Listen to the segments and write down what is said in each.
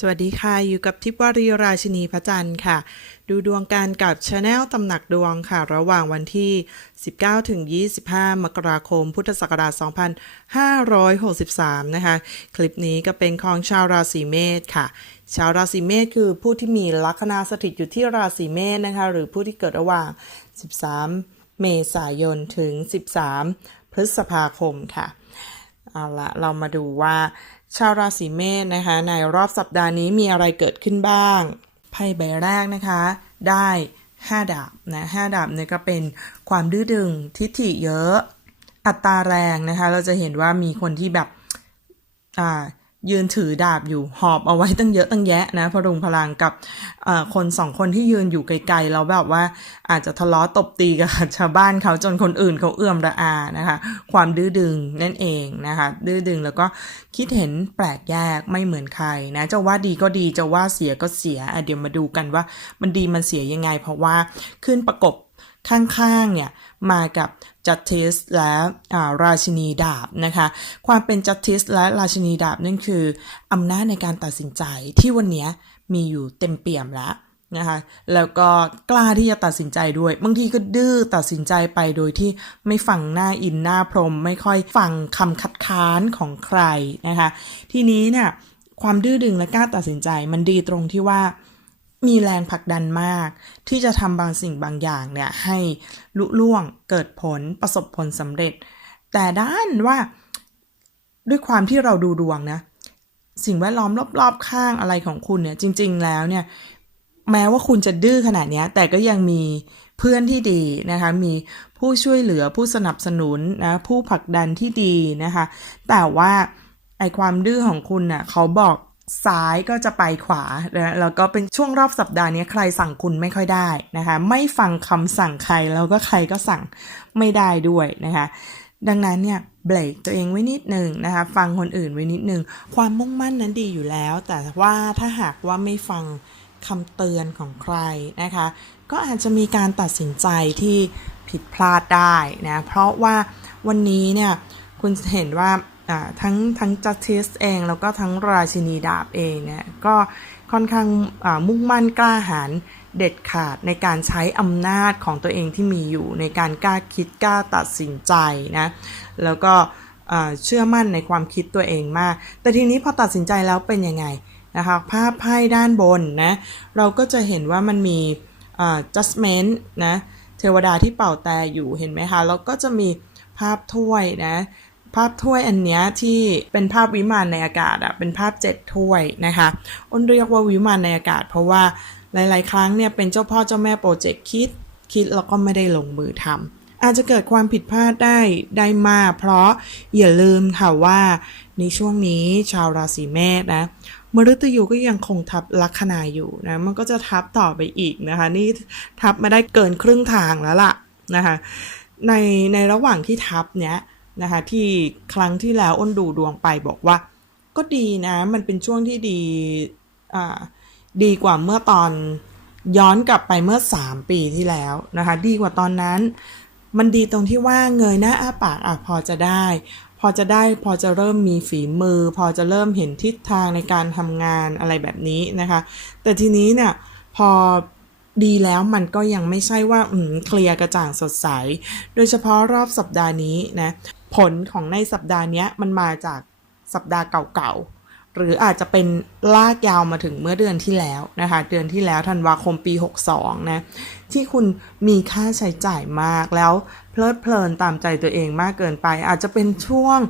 สวัสดีค่ะ อยู่กับทิพวารีราชินีพระจันทร์ค่ะ ดูดวงการกับชาแนลตำหนักดวงค่ะ ระหว่างวันที่ 19 ถึง 25 มกราคม พุทธศักราช 2563 นะคะ คลิปนี้ก็เป็นของชาวราศีเมษค่ะ ชาวราศีเมษคือผู้ที่มีลัคนาสถิตอยู่ที่ราศีเมษนะคะ หรือผู้ที่เกิดระหว่าง 13 เมษายนถึง 13 พฤษภาคมค่ะ เอาละเรามาดูว่า ชาวราศีเมษนะคะ ในรอบสัปดาห์นี้มีอะไรเกิดขึ้นบ้างไพ่ใบแรกนะคะ ได้5ดาบนะหดาบเนี่ยก็เป็นความดื้อดึงทิฐิเยอะ อัตราแรงนะคะ เราจะเห็นว่ามีคนที่แบบอ่า ยืนถือดาบอยู่หอบเอาไว้ตั้งเยอะตั้งแยะนะพรุงพลังกับคนสองคนที่ยืนอยู่ไกลๆแล้วแบบว่าอาจจะทะเลาะตบตีกับชาวบ้านเขาจนคนอื่นเขาเอื้อมระอานะคะ ความดื้อดึงนั่นเองนะคะ ดื้อดึงแล้วก็คิดเห็นแปลกแยกไม่เหมือนใครนะจะว่าดีก็ดีจะว่าเสียก็เสียเดี๋ยวมาดูกันว่ามันดีมันเสียยังไง เพราะว่าขึ้นประกบ ข้างๆเนี่ยมากับจัตติสและราชินีดาบนะคะความเป็นจัตติสและราชินีดาบนั่นคืออำนาจในการตัดสินใจที่วันนี้มีอยู่เต็มเปี่ยมแล้วนะคะแล้วก็กล้าที่จะตัดสินใจด้วย บางทีก็ดื้อตัดสินใจไปโดยที่ไม่ฟังหน้าอินหน้าพรหมไม่ค่อยฟังคำคัดค้านของใครนะคะทีนี้เนี่ยความดื้อดึงและกล้าตัดสินใจมันดีตรงที่ว่า มีแรงผลักดันมาก ที่จะทำบางสิ่งบางอย่างเนี่ยให้ลุล่วงเกิดผลประสบผลสำเร็จ แต่ด้านว่าด้วยความที่เราดูดวงนะสิ่งแวดล้อมรอบๆข้างอะไรของคุณเนี่ยจริง ๆ แล้วเนี่ยแม้ว่าคุณจะดื้อขนาดนี้แต่ก็ยังมีเพื่อนที่ดีนะคะมีผู้ช่วยเหลือผู้สนับสนุนนะผู้ผลักดันที่ดีนะคะแต่ว่าไอความดื้อของคุณน่ะเขาบอก ซ้ายก็จะไปขวานะแล้วก็เป็นช่วงรอบสัปดาห์นี้ใครสั่งคุณไม่ค่อยได้นะคะ ไม่ฟังคำสั่งใครแล้วก็ใครก็สั่งไม่ได้ด้วยนะคะ ดังนั้นเนี่ยเบรกตัวเองไว้นิดหนึ่งนะคะ ฟังคนอื่นไว้นิดหนึ่งความมุ่งมั่นนั้นดีอยู่แล้ว แต่ว่าถ้าหากว่าไม่ฟังคำเตือนของใครนะคะ ก็อาจจะมีการตัดสินใจที่ผิดพลาดได้นะ เพราะว่าวันนี้เนี่ยคุณเห็นว่า ทั้งทั้ง justice เองแล้วก็ทั้งราชินีดาบเองเนี่ยก็ค่อนข้างมุ่งมั่นกล้าหาญเด็ดขาดในการใช้อำนาจของตัวเองที่มีอยู่ในการกล้าคิดกล้าตัดสินใจนะแล้วก็เชื่อมั่นในความคิดตัวเองมาก แต่ทีนี้พอตัดสินใจแล้วเป็นยังไงนะคะภาพไพ่ด้านบนนะเราก็จะเห็นว่ามันมีอ่า judgment นะเทวดาที่เป่าแต่อยู่เห็นไหมคะแล้วก็จะมีภาพถ้วยนะ ภาพถ้วยอันเนี้ยที่เป็นภาพวิมานในอากาศอะเป็นภาพเจ็ดถ้วยนะคะอ้นเรียกว่าวิมานในอากาศ เพราะว่าหลาย ๆ ครั้งเนี่ยเป็นเจ้าพ่อเจ้าแม่โปรเจกต์คิดคิดแล้วก็ไม่ได้ลงมือทำอาจจะเกิดความผิดพลาดได้ได้มาก เพราะอย่าลืมค่ะว่าในช่วงนี้ชาวราศีเมษนะมฤตยูก็ยังคงทับลัคนาอยู่นะมันก็จะทับต่อไปอีกนะคะ นี่ทับมาได้เกินครึ่งทางแล้วล่ะนะคะในในระหว่างที่ทับเนี้ย นะคะที่ครั้งที่แล้วอ้นดูดวงไปบอกว่า ก็ดีนะ มันเป็นช่วงที่ดีดีกว่าเมื่อตอนย้อนกลับไปเมื่อ 3 ปีที่แล้วนะคะ ดีกว่าตอนนั้น มันดีตรงที่ว่าเงยหน้าอ้าปากอะพอจะได้ พอจะได้พอจะเริ่มมีฝีมือ พอจะเริ่มเห็นทิศทางในการทำงานอะไรแบบนี้นะคะ แต่ทีนี้เนี่ยพอดีแล้วมันก็ยังไม่ใช่ว่าเคลียร์กระจ่างสดใส โดยเฉพาะรอบสัปดาห์นี้นะ ผลของในสัปดาห์นี้มันมาจากสัปดาห์เก่าๆ หรืออาจจะเป็นลากยาวมาถึงเมื่อเดือนที่แล้วนะคะ เดือนที่แล้วธันวาคมปี 62 นะ ที่คุณมีค่าใช้จ่ายมากแล้วเพลิดเพลินตามใจตัวเองมากเกินไป อาจจะเป็นช่วง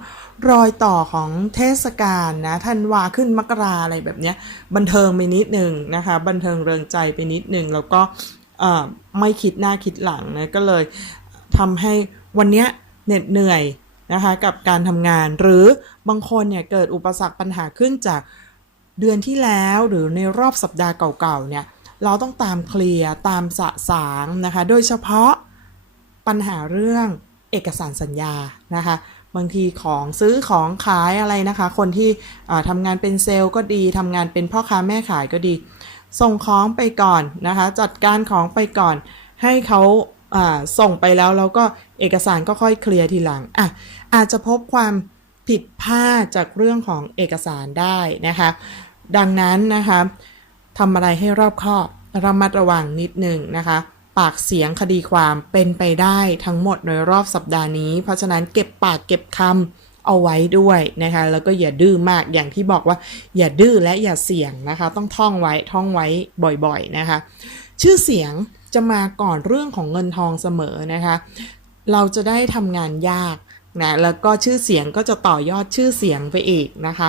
รอยต่อของเทศกาลนะธันวาขึ้นมกราอะไรแบบเนี้ยบันเทิงไปนิดหนึ่งนะคะ บันเทิงเริงใจไปนิดหนึ่งแล้วก็ไม่คิดหน้าคิดหลังนะก็เลยทำให้วันเนี้ยเหน็ดเหนื่อย นะคะกับการทำงาน หรือบางคนเนี่ยเกิดอุปสรรคปัญหาขึ้นจากเดือนที่แล้วหรือในรอบสัปดาห์เก่าๆเนี่ยเราต้องตามเคลียร์ตามสะสางนะคะ โดยเฉพาะปัญหาเรื่องเอกสารสัญญานะคะ บางทีของซื้อของขายอะไรนะคะ คนที่ทำงานเป็นเซลล์ก็ดีทำงานเป็นพ่อค้าแม่ขายก็ดี ส่งของไปก่อนนะคะ จัดการของไปก่อนให้เขา ส่งไปแล้วแล้วก็เอกสารก็ค่อยเคลียร์ทีหลังอะอาจจะพบความผิดพลาดจากเรื่องของเอกสารได้นะคะ ดังนั้นนะคะทำอะไรให้รอบคอบระมัดระวังนิดหนึ่งนะคะ ปากเสียงคดีความเป็นไปได้ทั้งหมดในรอบสัปดาห์นี้ เพราะฉะนั้นเก็บปากเก็บคำเอาไว้ด้วยนะคะ แล้วก็อย่าดื้อมากอย่างที่บอกว่า อย่าดื้อและอย่าเสี่ยงนะคะ ต้องท่องไว้ท่องไว้บ่อยๆนะคะ ชื่อเสียง จะมาก่อนเรื่องของเงินทองเสมอนะคะ เราจะได้ทำงานยากนะแล้วก็ชื่อเสียงก็จะต่อยอดชื่อเสียงไปอีกนะคะ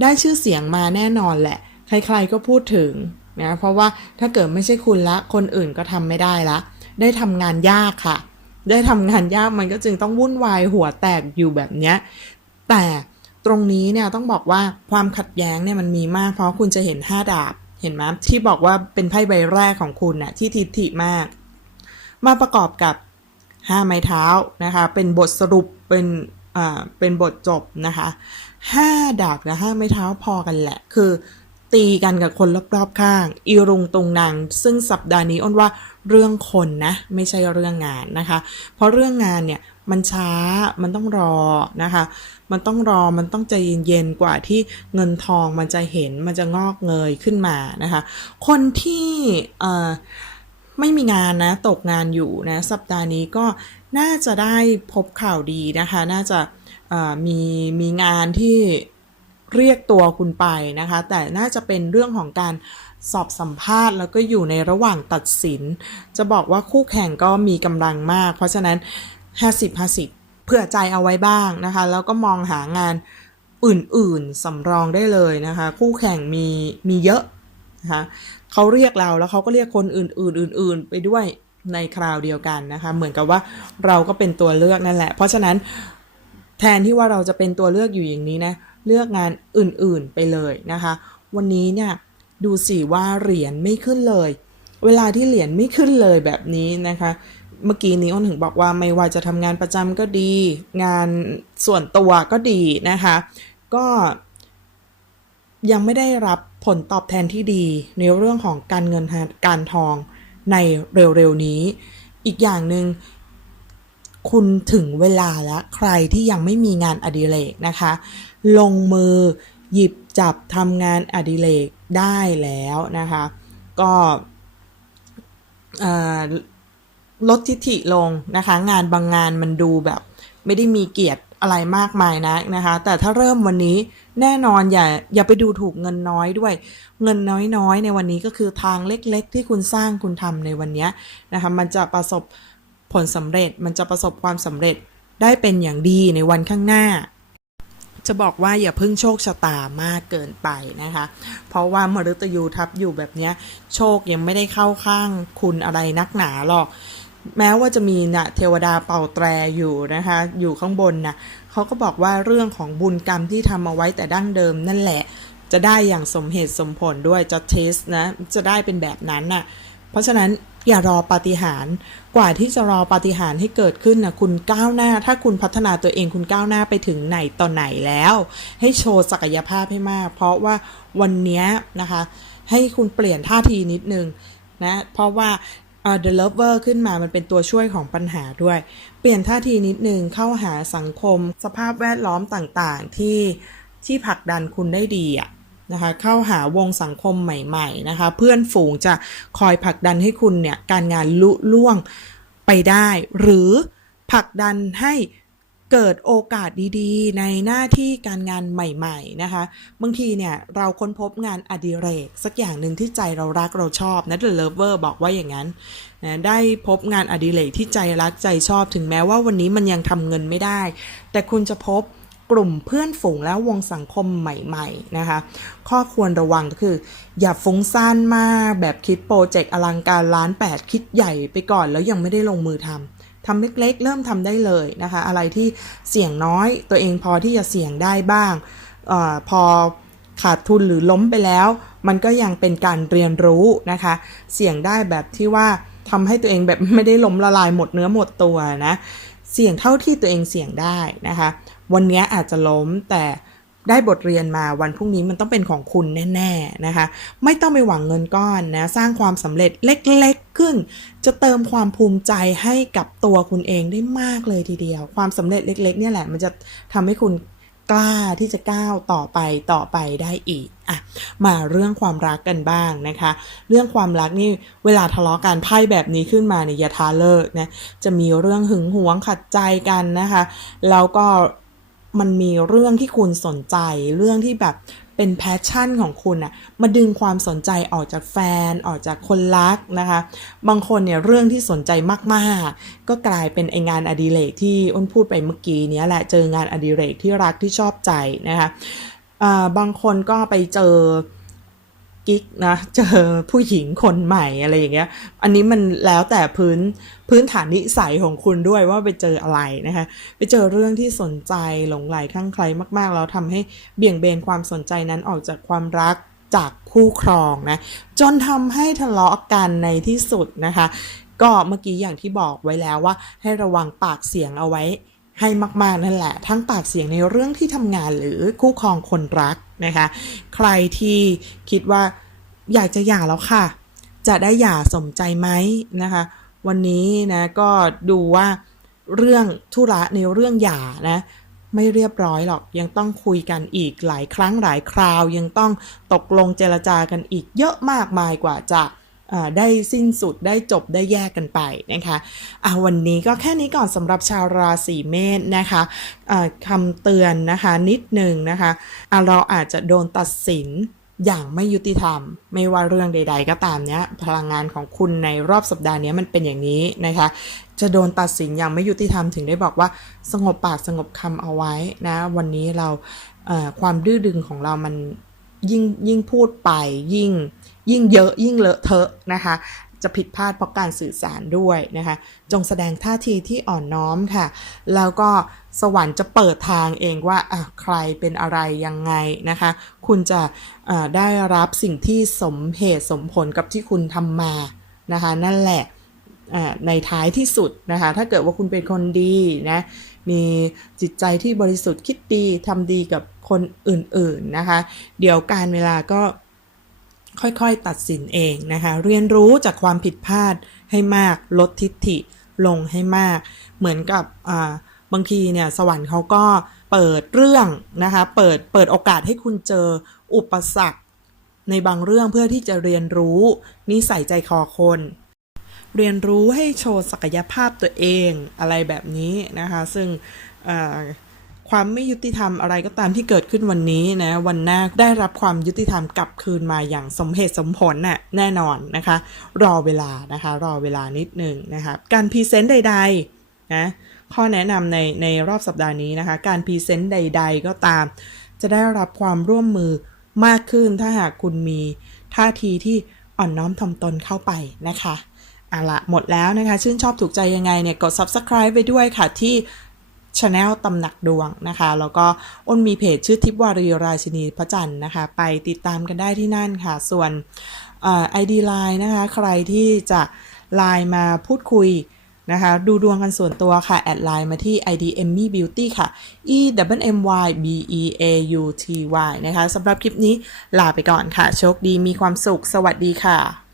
ได้ชื่อเสียงมาแน่นอนแหละ ใครๆก็พูดถึงนะเพราะว่าถ้าเกิดไม่ใช่คุณละคนอื่นก็ทำไม่ได้ละ ได้ทำงานยากค่ะ ได้ทำงานยากมันก็จึงต้องวุ่นวายหัวแตกอยู่แบบเนี้ยแต่ตรงนี้เนี่ยต้องบอกว่าความขัดแย้งเนี่ยมันมีมากเพราะคุณจะเห็นห้าดาบ เห็นไหมที่บอกว่าเป็นไพ่ใบแรกของคุณน่ะที่ทิฐิมาก มาประกอบกับห้าไม้เท้านะคะ เป็นบทสรุปเป็นอ่าเป็นบทจบนะคะห้าดาบกับห้าไม้เท้าพอกันแหละ คือ ตีกันกับคนรอบๆข้าง อีรุงตรงนางซึ่งสัปดาห์นี้อ้นว่าเรื่องคนนะ ไม่ใช่เรื่องงานนะคะ เพราะเรื่องงานเนี่ย มันช้า มันต้องรอนะคะ มันต้องรอ มันต้องใจเย็นๆ กว่าที่เงินทองมันจะเห็น มันจะงอกเงยขึ้นมานะคะ คนที่ไม่มีงานนะ ตกงานอยู่นะ สัปดาห์นี้ก็น่าจะได้พบข่าวดีนะคะ น่าจะมีมีงานที่เรียกตัวคุณไปนะคะ แต่น่าจะเป็นเรื่องของการสอบสัมภาษณ์แล้วก็อยู่ในระหว่างตัดสิน จะบอกว่าคู่แข่งก็มีกำลังมาก เพราะฉะนั้น 50 50 เผื่อใจเอาไว้บ้างนะคะ แล้วก็มองหางานอื่นๆสำรองได้เลยนะคะ คู่แข่งมีมีเยอะนะคะเขาเรียกเราแล้วเขาก็เรียกคนอื่นๆอื่น ๆ ไปด้วยในคราวเดียวกันนะคะ เหมือนกับว่าเราก็เป็นตัวเลือกนั่นแหละ เพราะฉะนั้นแทนที่ว่าเราจะเป็นตัวเลือกอยู่อย่างนี้นะเลือกงานอื่นๆไปเลยนะคะ วันนี้เนี่ยดูสิว่าเหรียญไม่ขึ้นเลย เวลาที่เหรียญไม่ขึ้นเลยแบบนี้นะคะ เมื่อกี้นี้อ้นถึงบอกว่าไม่ว่าจะทำงานประจำก็ดี งานส่วนตัวก็ดีนะคะ ก็ยังไม่ได้รับผลตอบแทนที่ดีในเรื่องของการเงินการทองในเร็วๆนี้ อีกอย่างหนึง่งคุณถึงเวลาแล้วใครที่ยังไม่มีงานอดิเรกนะคะ ลงมือหยิบจับทำงานอดิเรกได้แล้วนะคะ ก็อ่อ ลดทิฐิลงนะคะ งานบางงานมันดูแบบไม่ได้มีเกียรติอะไรมากมายนักนะคะ แต่ถ้าเริ่มวันนี้แน่นอนอย่าอย่าไปดูถูกเงินน้อยด้วย เงินน้อยๆ ในวันนี้ก็คือทางเล็กๆ ที่คุณสร้างคุณทำในวันนี้นะคะ มันจะประสบผลสำเร็จ มันจะประสบความสำเร็จได้เป็นอย่างดีในวันข้างหน้า จะบอกว่าอย่าพึ่งโชคชะตามากเกินไปนะคะ เพราะว่ามฤตยูทับอยู่แบบนี้โชคยังไม่ได้เข้าข้างคุณอะไรนักหนาหรอก แม้ว่าจะมีนะเทวดาเป่าแตรอยู่นะคะ อยู่ข้างบนนะเขาก็บอกว่าเรื่องของบุญกรรมที่ทำเอาไว้แต่ดั้งเดิมนั่นแหละ จะได้อย่างสมเหตุสมผลด้วยจะเทสนะ จะได้เป็นแบบนั้นน่ะ เพราะฉะนั้นอย่ารอปาฏิหาริย์กว่าที่จะรอปาฏิหาริย์ให้เกิดขึ้นนะคุณก้าวหน้า ถ้าคุณพัฒนาตัวเองคุณก้าวหน้าไปถึงไหนต่อไหนแล้ว ให้โชว์ศักยภาพให้มาก เพราะว่าวันนี้นะคะ ให้คุณเปลี่ยนท่าทีนิดนึงนะเพราะว่า the lover ขึ้นมามันเป็นตัวช่วยของปัญหาด้วย เปลี่ยนท่าทีนิดนึงเข้าหาสังคม สภาพแวดล้อมต่างๆ ที่ที่ผลักดันคุณได้ดีอะนะคะเข้าหาวงสังคมใหม่ๆนะคะเพื่อนฝูงจะคอยผลักดันให้คุณเนี่ยการงานลุล่วงไปได้ หรือผลักดันให้ เกิดโอกาสดีๆ ในหน้าที่การงานใหม่ๆนะคะ บางทีเนี่ยเราค้นพบงานอดิเรก สักอย่างหนึ่งที่ใจเรารักเราชอบนะ The Lover บอกว่าอย่างนั้นนะได้พบงานอดิเรกที่ใจรักใจชอบถึงแม้ว่าวันนี้มันยังทำเงินไม่ได้ แต่คุณจะพบกลุ่มเพื่อนฝูงและวงสังคมใหม่ๆนะคะ ข้อควรระวังก็คือ อย่าฟุ้งซ่านมากแบบคิดโปรเจกต์อลังการล้านแปดคิดใหญ่ไปก่อนแล้วยังไม่ได้ลงมือทำ ทำเล็กๆ เริ่มทำได้เลยนะคะ อะไรที่เสี่ยงน้อยตัวเองพอที่จะเสี่ยงได้บ้างอพอขาดทุนหรือล้มไปแล้ว มันก็ยังเป็นการเรียนรู้นะคะ เสี่ยงได้แบบที่ว่าทำให้ตัวเองแบบไม่ได้ล้มละลายหมดเนื้อหมดตัวนะ เสี่ยงเท่าที่ตัวเองเสี่ยงได้นะคะ วันนี้อาจจะล้มแต่ ได้บทเรียนมาวันพรุ่งนี้มันต้องเป็นของคุณแน่ ๆนะคะ ไม่ต้องไปหวังเงินก้อนนะสร้างความสำเร็จเล็กๆขึ้น จะเติมความภูมิใจให้กับตัวคุณเองได้มากเลยทีเดียว ความสำเร็จเล็ก ๆ เนี่ยแหละ มันจะทำให้คุณกล้าที่จะก้าวต่อไปต่อไปได้อีกอะมาเรื่องความรักกันบ้างนะคะ เรื่องความรักนี่เวลาทะเลาะกันไพ่แบบนี้ขึ้นมาเนี่ยอย่าท้าเลิกนะจะมีเรื่องหึงหวงขัดใจกันนะคะแล้วก็ มันมีเรื่องที่คุณสนใจ เรื่องที่แบบเป็นแพชชั่นของคุณอะมาดึงความสนใจออกจากแฟน ออกจากคนรักนะคะ บางคนเนี่ยเรื่องที่สนใจมากๆ ก็กลายเป็นไองานอดิเรกที่อ้นพูดไปเมื่อกี้เนี้ยแหละเจองานอดิเรกที่รักที่ชอบใจนะคะะบางคนก็ไปเจอ กิ๊กนะเจอผู้หญิงคนใหม่อะไรอย่างเงี้ย อันนี้มันแล้วแต่พื้นพื้นฐานนิสัยของคุณด้วยว่าไปเจออะไรนะคะ ไปเจอเรื่องที่สนใจหลงไหลคลั่งไคล้มากๆแล้วทำให้เบี่ยงเบนความสนใจนั้นออกจากความรักจากคู่ครองนะ จนทำให้ทะเลาะกันในที่สุดนะคะ ก็เมื่อกี้อย่างที่บอกไว้แล้วว่า ให้ระวังปากเสียงเอาไว้ให้มาก ๆ นั่นแหละ ทั้งปากเสียงในเรื่องที่ทำงานหรือคู่ครองคนรัก นะคะ ใครที่คิดว่าอยากจะหย่าแล้วค่ะ จะได้หย่าสมใจไหมนะคะ วันนี้นะก็ดูว่าเรื่องธุระในเรื่องหย่านะไม่เรียบร้อยหรอกยังต้องคุยกันอีกหลายครั้งหลายคราว ยังต้องตกลงเจรจากันอีกเยอะมากมายกว่าจะ ได้สิ้นสุดได้จบได้แยกกันไปนะคะอ่าวันนี้ก็แค่นี้ก่อนสำหรับชาวราศีเมษนะคะอ่าคำเตือนนะคะนิดหนึ่งนะคะอ่าเราอาจจะโดนตัดสินอย่างไม่ยุติธรรม ไม่ว่าเรื่องใด ๆ ก็ตามเนี้ยพลังงานของคุณในรอบสัปดาห์นี้มันเป็นอย่างนี้นะคะ จะโดนตัดสินอย่างไม่ยุติธรรมถึงได้บอกว่าสงบปากสงบคำเอาไว้นะ วันนี้เราความดื้อดึงของเรามันยิ่งยิ่งพูดไปยิ่ง ยิ่งเยอะยิ่งเลอะเทอะนะคะจะผิดพลาดเพราะการสื่อสารด้วยนะคะ จงแสดงท่าทีที่อ่อนน้อมค่ะ แล้วก็สวรรค์จะเปิดทางเองว่าใครเป็นอะไรยังไงนะคะ คุณจะได้รับสิ่งที่สมเหตุสมผลกับที่คุณทำมานะคะ นั่นแหละในท้ายที่สุดนะคะ ถ้าเกิดว่าคุณเป็นคนดีนะ มีจิตใจที่บริสุทธิ์คิดดีทำดีกับคนอื่นๆนะคะ เดี๋ยวการเวลาก็ ค่อยๆ ตัดสินเองนะคะ เรียนรู้จากความผิดพลาดให้มาก ลดทิฐิลงให้มาก เหมือนกับบางทีเนี่ยสวรรค์เขาก็เปิดเรื่องนะคะ เปิดเปิดโอกาสให้คุณเจออุปสรรคในบางเรื่องเพื่อที่จะเรียนรู้นิสัยใจคอคน เรียนรู้ให้โชว์ศักยภาพตัวเองอะไรแบบนี้นะคะ ซึ่งอ ความไม่ยุติธรรมอะไรก็ตามที่เกิดขึ้นวันนี้นะ วันหน้าได้รับความยุติธรรมกลับคืนมาอย่างสมเหตุสมผลน่ะแน่นอนนะคะ รอเวลานะคะ รอเวลานิดหนึ่งนะคะการพรีเซนต์ใด ๆ นะข้อแนะนำในในรอบสัปดาห์นี้นะคะ การพรีเซนต์ใด ๆ ก็ตาม จะได้รับความร่วมมือมากขึ้นถ้าหากคุณมีท่าทีที่อ่อนน้อมถ่อมตนเข้าไปนะคะเอาละหมดแล้วนะคะ ชื่นชอบถูกใจยังไงเนี่ย กด subscribe ไปด้วยค่ะที่ Channel ตำหนักดวงนะคะ แล้วก็อ้นมีเพจชื่อทิพวารีราชินีพระจันทร์นะคะ ไปติดตามกันได้ที่นั่นค่ะ ส่วนไอดีไลน์นะคะ ใครที่จะไลน์มาพูดคุยนะคะ ดูดวงกันส่วนตัวค่ะ แอดไลน์มาที่ ID Emmy Beauty ค่ะ E W M Y B E A U T Y นะคะสำหรับคลิปนี้ลาไปก่อนค่ะ โชคดีมีความสุข สวัสดีค่ะ